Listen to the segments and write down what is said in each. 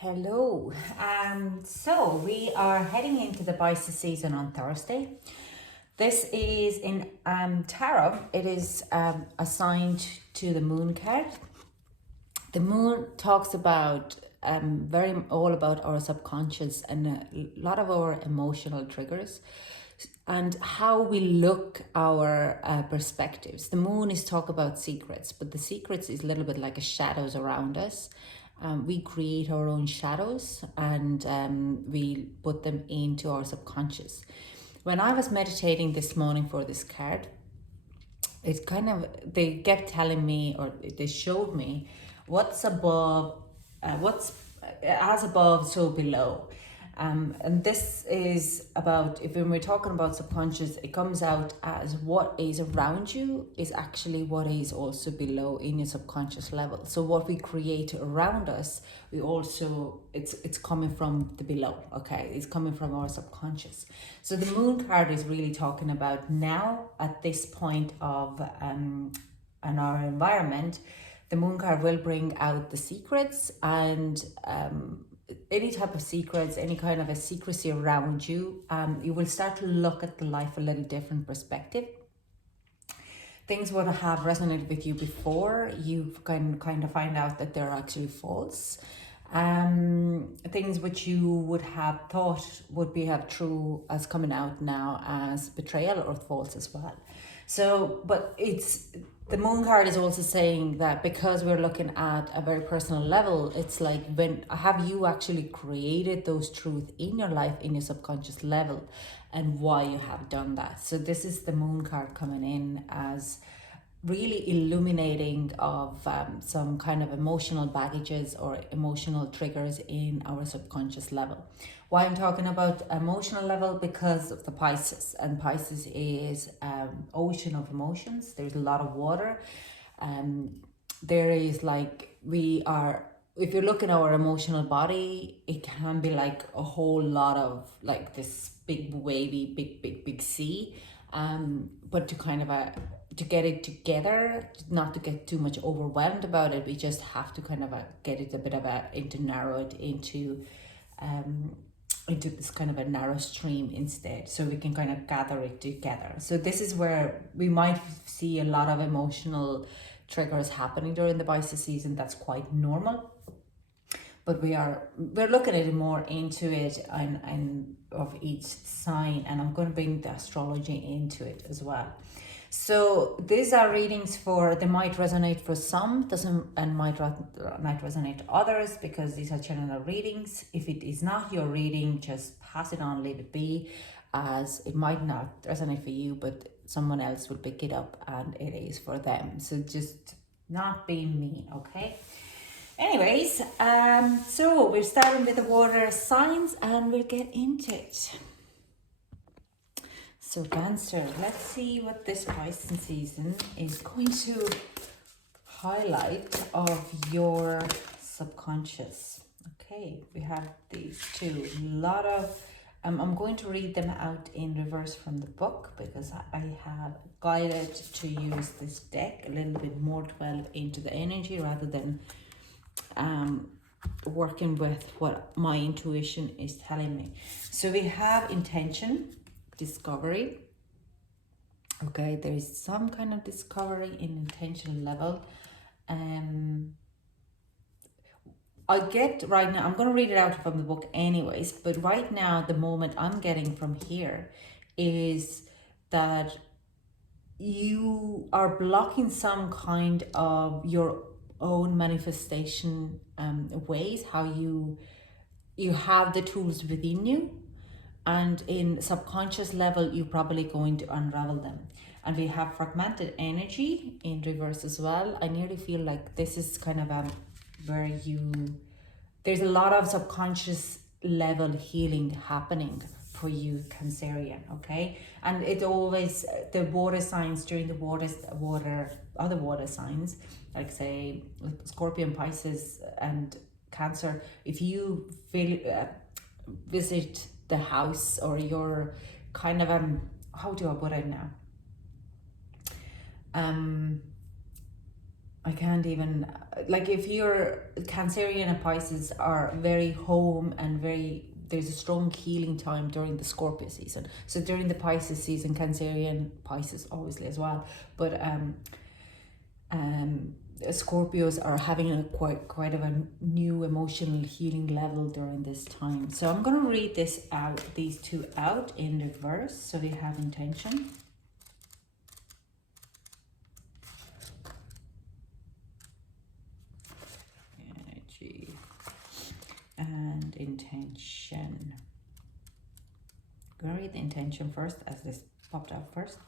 Hello. So we are heading into the Pisces season on Thursday. This is in tarot. It is assigned to the moon card. The moon talks about very all about our subconscious and a lot of our emotional triggers and how we look our perspectives. The moon is talk about secrets, but the secrets is a little bit like a shadows around us. We create our own shadows and we put them into our subconscious. When I was meditating this morning for this card, it kind of, they kept telling me, or they showed me what's above, what's as above, so below. And this is about, if when we're talking about subconscious, it comes out as what is around you is actually what is also below in your subconscious level. So what we create around us, we also, it's coming from the below, okay? It's coming from our subconscious. So the moon card is really talking about now at this point of in our environment, the moon card will bring out the secrets and any type of secrets, any kind of a secrecy around you, you will start to look at the life a little different perspective. Things would have resonated with you before, you can kind of find out that they're actually false. Things which you would have thought would be have true as coming out now as betrayal or false as well. So, but it's, the moon card is also saying that because we're looking at a very personal level, it's like, when have you actually created those truths in your life, in your subconscious level, and why you have done that. So this is the moon card coming in as really illuminating of some kind of emotional baggages or emotional triggers in our subconscious level. Why I'm talking about emotional level? Because of the Pisces, and Pisces is ocean of emotions. There's a lot of water. There is like, we are, if you look at our emotional body, it can be like a whole lot of like this big wavy, big sea. But to kind of to get it together, not to get too much overwhelmed about it, we just have to kind of get it a bit of into narrow it into this kind of a narrow stream instead, so we can kind of gather it together. So this is where we might see a lot of emotional triggers happening during the Pisces season. That's quite normal, but we're looking at it more into it and of each sign, and I'm going to bring the astrology into it as well. So these are readings for, they might resonate for some, doesn't, and might not resonate to others, because these are general readings. If it is not your reading, just pass it on, leave it be, as it might not resonate for you, but someone else will pick it up and it is for them. So just not being me, okay? Anyways, so we're starting with the water signs and we'll get into it. So Cancer, let's see what this Pisces season is going to highlight of your subconscious. Okay, we have these two. A lot of, I'm going to read them out in reverse from the book because I have guided to use this deck a little bit more 12 into the energy rather than working with what my intuition is telling me. So we have intention, discovery. Okay, there is some kind of discovery in intention level. I get right now, I'm going to read it out from the book anyways, but right now the moment I'm getting from here is that you are blocking some kind of your own manifestation ways, how you have the tools within you, and in subconscious level you're probably going to unravel them. And we have fragmented energy in reverse as well. I nearly feel like this is kind of where there's a lot of subconscious level healing happening for you, Cancerian, okay? And it always, the water signs during the other water signs, like say Scorpion, Pisces and Cancer, if you feel visit the house, or you're kind of how do I put it now, I can't even, like if you're Cancerian and Pisces are very home and very, there's a strong healing time during the Scorpio season. So during the Pisces season, Cancerian, Pisces obviously as well, but Scorpios are having a quite of a new emotional healing level during this time. So I'm going to read this out, these two out in reverse. So we have intention. Energy and intention. I'm going to read the intention first as this popped out first.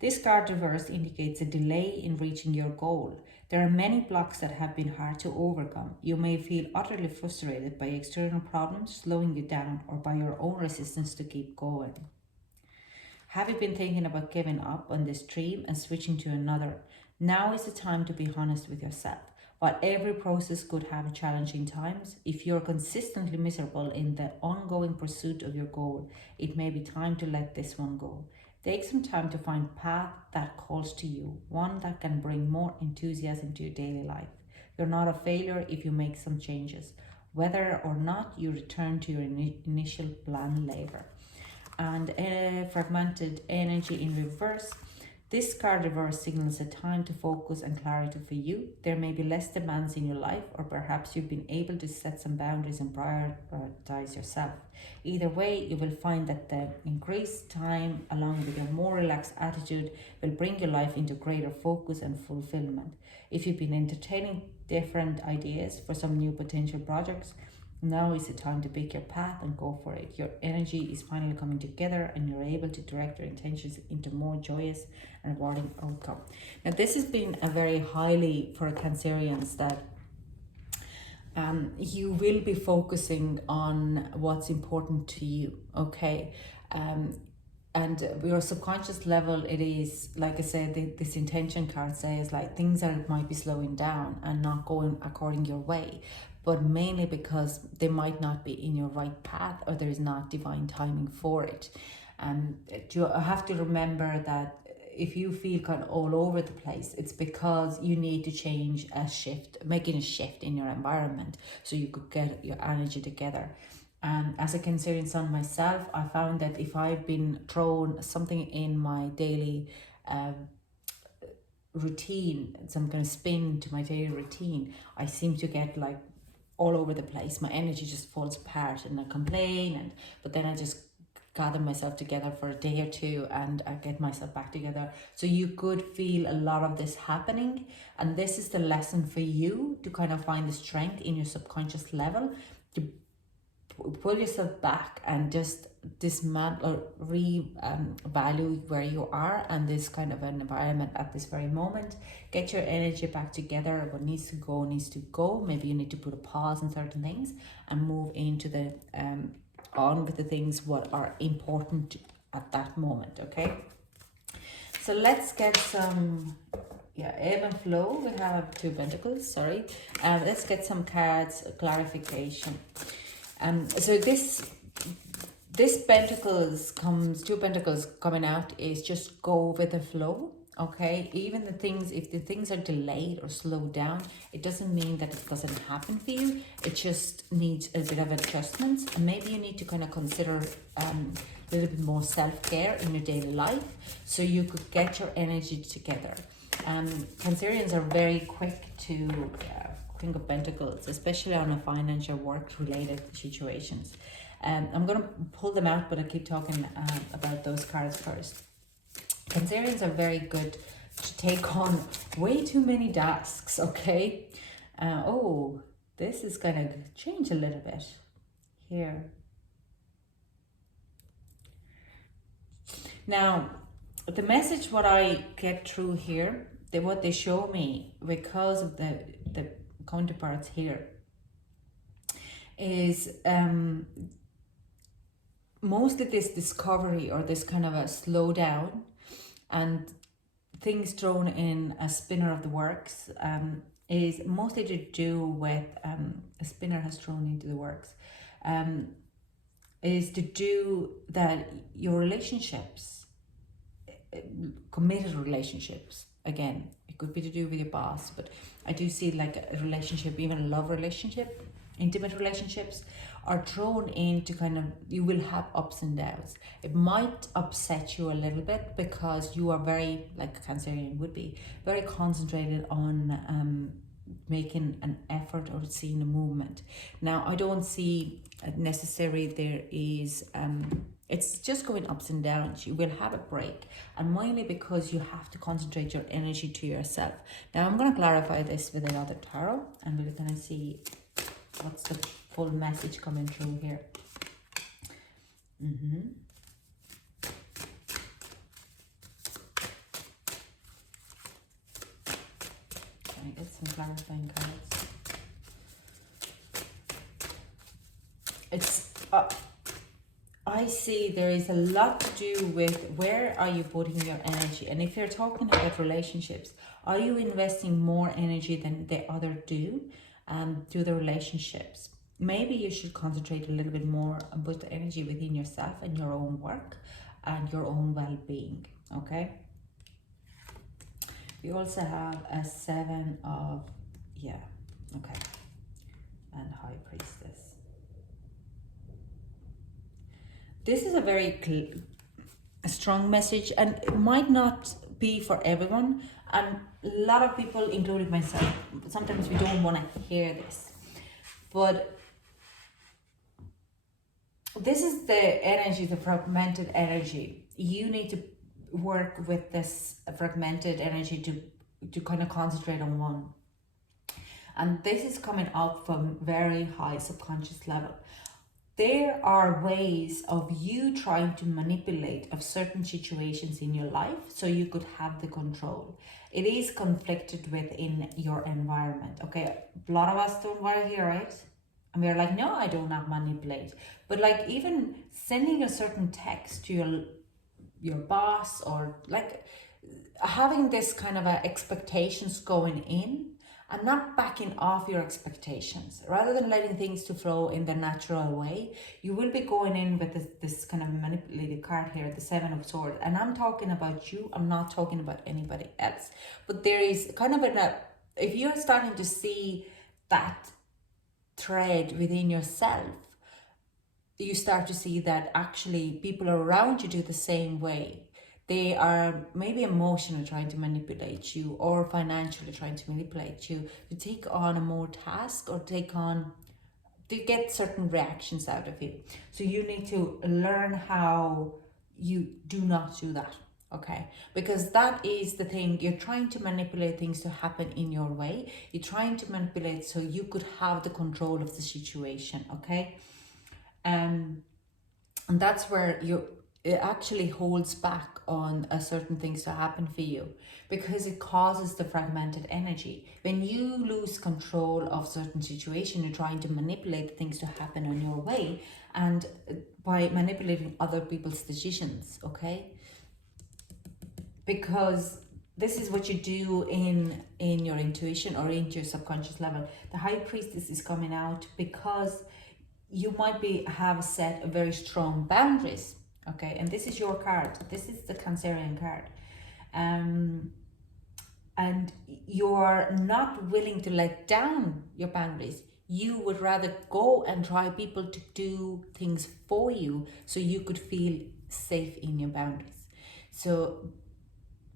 This card reverse indicates a delay in reaching your goal. There are many blocks that have been hard to overcome. You may feel utterly frustrated by external problems slowing you down or by your own resistance to keep going. Have you been thinking about giving up on this dream and switching to another? Now is the time to be honest with yourself. While every process could have challenging times, if you're consistently miserable in the ongoing pursuit of your goal, it may be time to let this one go. Take some time to find a path that calls to you, one that can bring more enthusiasm to your daily life. You're not a failure if you make some changes, whether or not you return to your initial plan later. And fragmented energy in reverse. This card reverse signals a time to focus and clarity for you. There may be less demands in your life, or perhaps you've been able to set some boundaries and prioritize yourself. Either way, you will find that the increased time, along with your more relaxed attitude, will bring your life into greater focus and fulfillment. If you've been entertaining different ideas for some new potential projects, now is the time to pick your path and go for it. Your energy is finally coming together and you're able to direct your intentions into more joyous and rewarding outcome. Now this has been a very highly for Cancerians that you will be focusing on what's important to you, okay? And your subconscious level, it is, like I said, this intention card says like things that might be slowing down and not going according your way, but mainly because they might not be in your right path or there is not divine timing for it. And you have to remember that if you feel kind of all over the place, it's because you need to change a shift, making a shift in your environment so you could get your energy together. And as a Cancerian sun myself, I found that if I've been thrown something in my daily routine, some kind of spin to my daily routine, I seem to get like all over the place. My energy just falls apart and I complain, but then I just gather myself together for a day or two and I get myself back together. So you could feel a lot of this happening, and this is the lesson for you to kind of find the strength in your subconscious level to pull yourself back and just dismantle or revalue where you are and this kind of an environment at this very moment. Get your energy back together. What needs to go needs to go. Maybe you need to put a pause on certain things and move into the on with the things what are important at that moment. Okay, so let's get some ebb and flow. We have two pentacles, sorry. Let's get some cards clarification. So this pentacles comes, two pentacles coming out is just go with the flow. Okay, even the things, if the things are delayed or slowed down, it doesn't mean that it doesn't happen for you. It just needs a bit of adjustments, and maybe you need to kind of consider a little bit more self-care in your daily life so you could get your energy together. Cancerians are very quick to King of Pentacles, especially on a financial work-related situations. I'm going to pull them out, but I keep talking about those cards first. Cancerians are very good to take on way too many tasks, okay? Oh, this is going to change a little bit here. Now, the message what I get through here, what they show me, because of the counterparts here, is mostly this discovery or this kind of a slowdown and things thrown in a spinner of the works is mostly to do with a spinner has thrown into the works is to do that your relationships, committed relationships, again, it could be to do with your boss, but I do see like a relationship, even a love relationship, intimate relationships are thrown into kind of, you will have ups and downs. It might upset you a little bit because you are very, like a Cancerian would be, very concentrated on making an effort or seeing a movement. Now, I don't see necessarily there is, it's just going ups and downs. You will have a break, and mainly because you have to concentrate your energy to yourself. Now, I'm going to clarify this with another tarot, and we're going to see what's the full message coming through here. Can I get some clarifying cards? It's I see there is a lot to do with where are you putting your energy, and if you're talking about relationships, are you investing more energy than the other do to the relationships? Maybe you should concentrate a little bit more and put the energy within yourself and your own work and your own well-being. Okay, we also have a 7 of and High Priestess. This is a very strong message, and it might not be for everyone, and a lot of people, including myself, sometimes we don't want to hear this, but this is the energy, the fragmented energy. You need to work with this fragmented energy to kind of concentrate on one, and this is coming up from very high subconscious level. There are ways of you trying to manipulate of certain situations in your life so you could have the control. It is conflicted within your environment. Okay, a lot of us don't want to hear it. And we're like, no, I do not manipulate. But like even sending a certain text to your boss, or like having this kind of expectations going in, and not backing off your expectations. Rather than letting things to flow in their natural way, you will be going in with this kind of manipulated card here, the 7 of Swords. And I'm talking about you, I'm not talking about anybody else. But there is kind of if you're starting to see that thread within yourself, you start to see that actually people around you do the same way. They are maybe emotionally trying to manipulate you, or financially trying to manipulate you to take on a more task, or to get certain reactions out of you. So you need to learn how you do not do that, okay? Because that is the thing. You're trying to manipulate things to happen in your way. You're trying to manipulate so you could have the control of the situation, okay? And that's where it actually holds back on certain things to happen for you, because it causes the fragmented energy. When you lose control of certain situation, you're trying to manipulate things to happen on your way, and by manipulating other people's decisions, okay? Because this is what you do in your intuition or into your subconscious level. The High Priestess is coming out because you might have set a very strong boundaries. Okay, and this is your card. This is the Cancerian card. And you're not willing to let down your boundaries. You would rather go and try people to do things for you so you could feel safe in your boundaries. So,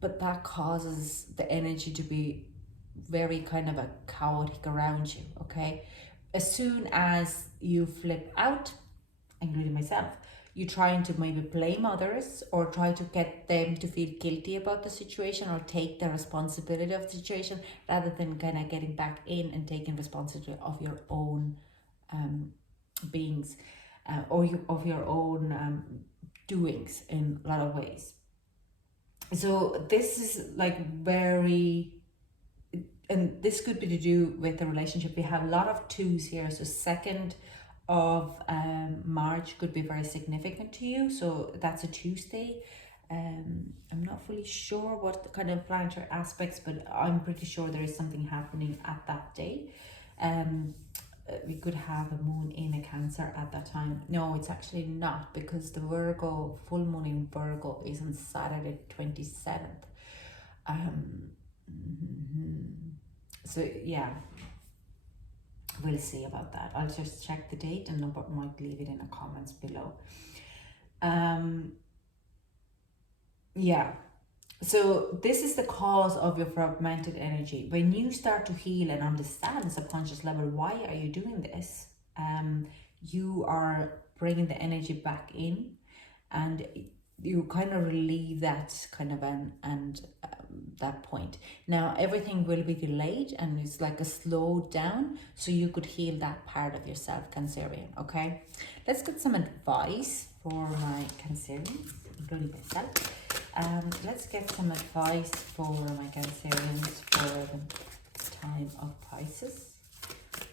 but that causes the energy to be very kind of a chaotic around you, okay? As soon as you flip out, including myself, you're trying to maybe blame others or try to get them to feel guilty about the situation or take the responsibility of the situation, rather than kind of getting back in and taking responsibility of your own beings of your own doings in a lot of ways. So this is like very, and this could be to do with the relationship. We have a lot of 2s here, so 2nd of March could be very significant to you, so that's a Tuesday. I'm not fully sure what the kind of planetary aspects, but I'm pretty sure there is something happening at that day. We could have a moon in a Cancer at that time. No, it's actually not, because the Virgo full moon in Virgo is on Saturday 27th. So yeah, we'll see about that. I'll just check the date and might leave it in the comments below. Yeah. So this is the cause of your fragmented energy. When you start to heal and understand the subconscious level, why are you doing this? You are bringing the energy back in, and you kind of relieve that kind of that point. Now everything will be delayed and it's like a slow down, so you could heal that part of yourself, Cancerian. Okay, let's get some advice for my Cancerians, including myself. Let's get some advice for my Cancerians for the time of Pisces.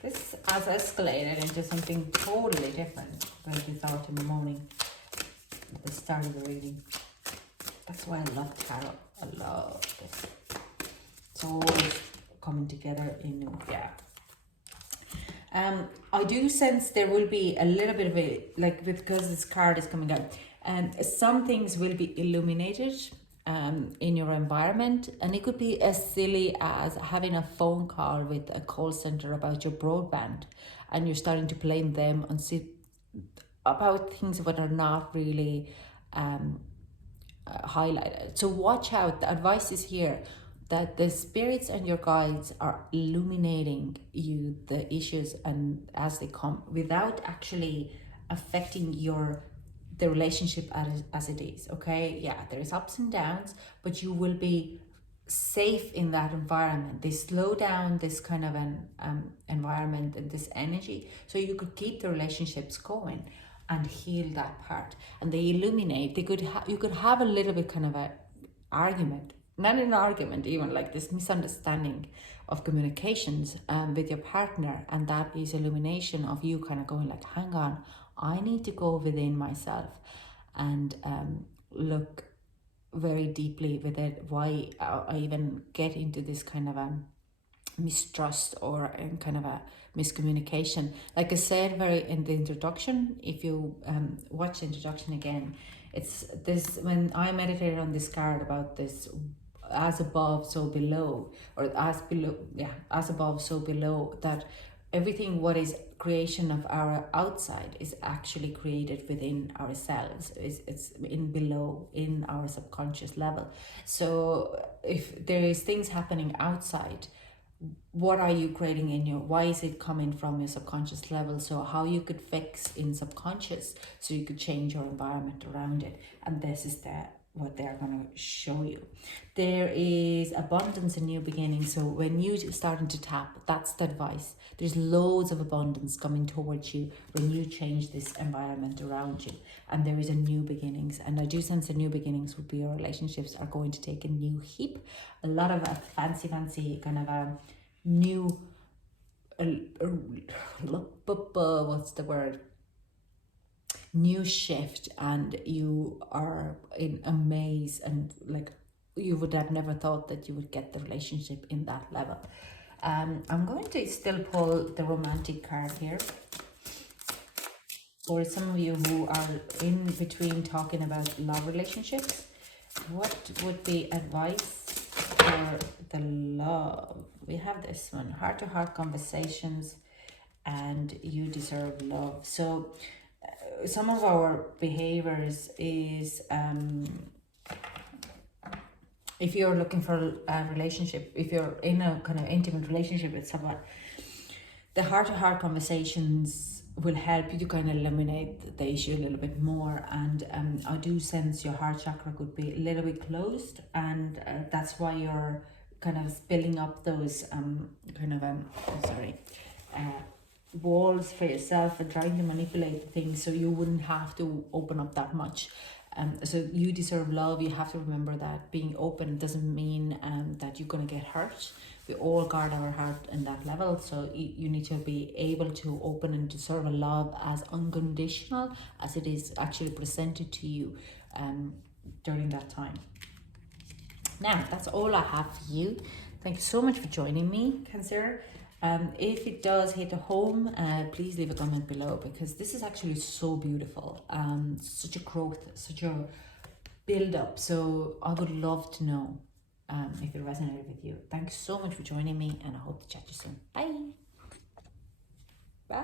This has escalated into something totally different than you thought in the morning at the start of the reading. That's why I love tarot. I love this. It's always coming together in, yeah. I do sense there will be a little bit of a, like, because this card is coming out, some things will be illuminated in your environment, and it could be as silly as having a phone call with a call center about your broadband, and you're starting to blame them and see about things that are not really highlighted. So watch out. The advice is here that the spirits and your guides are illuminating you the issues and as they come, without actually affecting the relationship as it is. Okay, yeah, there's ups and downs, but you will be safe in that environment. They slow down this kind of an environment and this energy, so you could keep the relationships going and heal that part. And they illuminate. They could you could have a little bit kind of a argument, not an argument, even like this misunderstanding of communications with your partner, and that is illumination of you kind of going like, hang on, I need to go within myself and look very deeply with it, why I even get into this kind of a mistrust or kind of a miscommunication. Like I said very in the introduction, if you watch the introduction again, it's this, when I meditated on this card about this as above so below, or as below, yeah, as above so below, that everything what is creation of our outside is actually created within ourselves. It's in below, in our subconscious level. So if there is things happening outside, what are you creating in your, why is it coming from your subconscious level? So how you could fix in subconscious, so you could change your environment around it. And this is what they're going to show you. There is abundance and new beginnings. So when you starting to tap, that's the advice. There's loads of abundance coming towards you when you change this environment around you, and there is a new beginnings. And I do sense the new beginnings would be your relationships are going to take a new heap, a lot of a fancy kind of a new what's the word, new shift, and you are in a maze, and like you would have never thought that you would get the relationship in that level. I'm going to still pull the romantic card here for some of you who are in between talking about love relationships. What would be advice for the love? We have this one, heart-to-heart conversations, and you deserve love. So some of our behaviors is if you're looking for a relationship, if you're in a kind of intimate relationship with someone, the heart-to-heart conversations will help you to kind of eliminate the issue a little bit more. And I do sense your heart chakra could be a little bit closed, and that's why you're kind of building up those walls for yourself and trying to manipulate things so you wouldn't have to open up that much. So you deserve love. You have to remember that being open doesn't mean that you're going to get hurt. We all guard our heart in that level, so you need to be able to open and deserve a love as unconditional as it is actually presented to you during that time. Now, that's all I have for you. Thank you so much for joining me, Cancer. If it does hit home, please leave a comment below, because this is actually so beautiful. Such a growth, such a build up. So I would love to know if it resonated with you. Thanks so much for joining me, and I hope to chat to you soon. Bye. Bye.